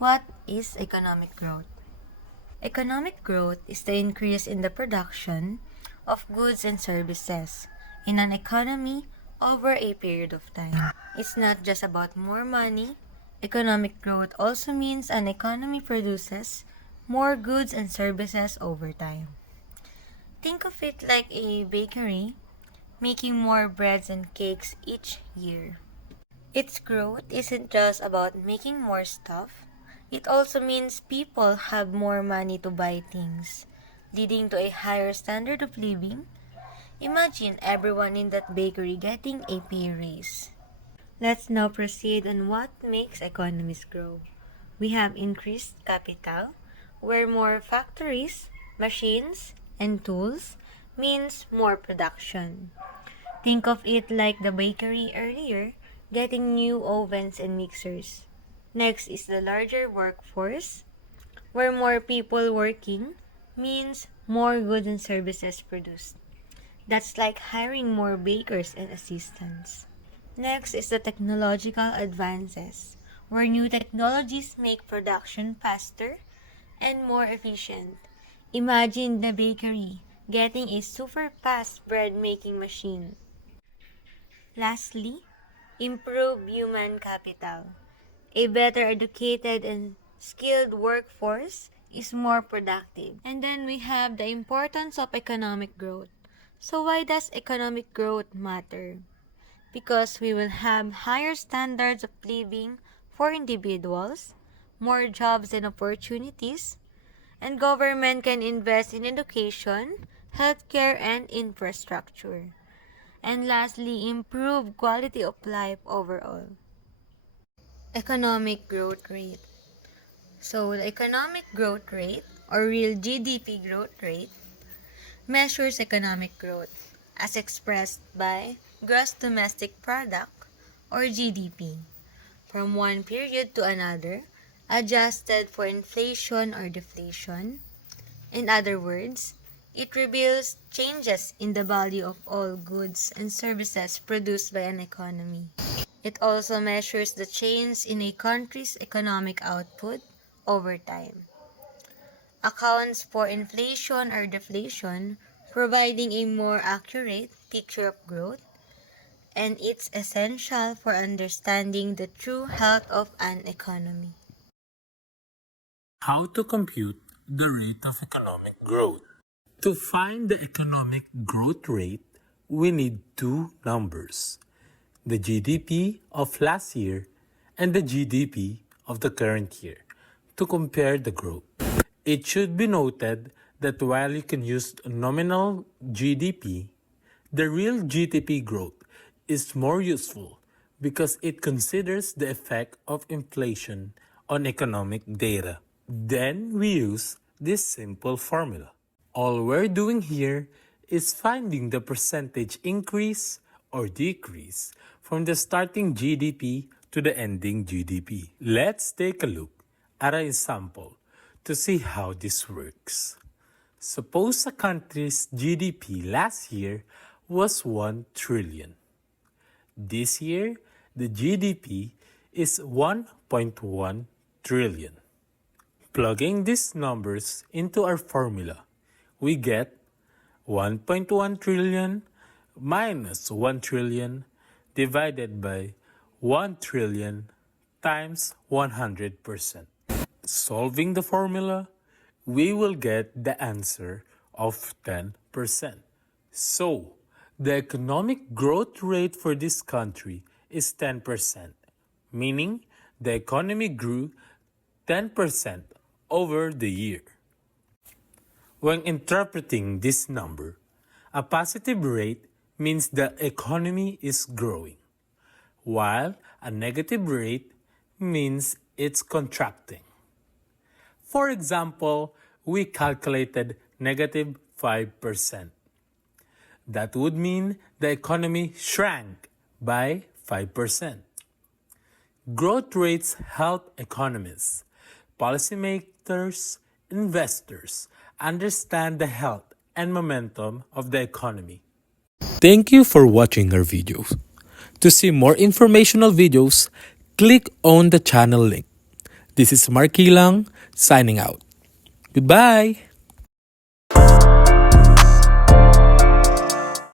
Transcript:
What is economic growth? Economic growth is the increase in the production of goods and services in an economy over a period of time. It's not just about more money. Economic growth also means an economy produces more goods and services over time. Think of it like a bakery making more breads and cakes each year. Its growth isn't just about making more stuff, it also means people have more money to buy things, leading to a higher standard of living. Imagine everyone in that bakery getting a pay raise. Let's now proceed on what makes economies grow. We have increased capital, where more factories, machines, and tools means more production. Think of it like the bakery earlier, getting new ovens and mixers. Next is the larger workforce, where more people working means more goods and services produced. That's like hiring more bakers and assistants. Next is the technological advances, where new technologies make production faster and more efficient. Imagine the bakery getting a super fast bread making machine. Lastly, improve human capital. A better educated and skilled workforce is more productive. And then we have the importance of economic growth. So why does economic growth matter? Because we will have higher standards of living for individuals, more jobs and opportunities, and government can invest in education, healthcare, and infrastructure. And lastly, improve quality of life overall. Economic growth rate. So the economic growth rate or real GDP growth rate measures economic growth as expressed by gross domestic product or GDP from one period to another, adjusted for inflation or deflation. In other words, it reveals changes in the value of all goods and services produced by an economy. It also measures the change in a country's economic output over time. Accounts for inflation or deflation, providing a more accurate picture of growth, and it's essential for understanding the true health of an economy. How to compute the rate of economic growth? To find the economic growth rate, we need two numbers, the GDP of last year and the GDP of the current year, to compare the growth. It should be noted that while you can use nominal GDP, the real GDP growth is more useful because it considers the effect of inflation on economic data. Then we use this simple formula. All we're doing here is finding the percentage increase or decrease from the starting GDP to the ending GDP. Let's take a look at an example to see how this works. Suppose a country's GDP last year was 1 trillion. This year, the GDP is 1.1 trillion. Plugging these numbers into our formula, we get 1.1 trillion minus 1 trillion divided by 1 trillion times 100%. Solving the formula, we will get the answer of 10%. So, the economic growth rate for this country is 10%, meaning the economy grew 10% over the year. When interpreting this number, a positive rate means the economy is growing, while a negative rate means it's contracting. For example, we calculated negative 5%. That would mean the economy shrank by 5%. Growth rates help economists, policymakers, investors understand the health and momentum of the economy. Thank you for watching our videos. To see more informational videos, click on the channel link. This is Mark Kilang signing out. Goodbye!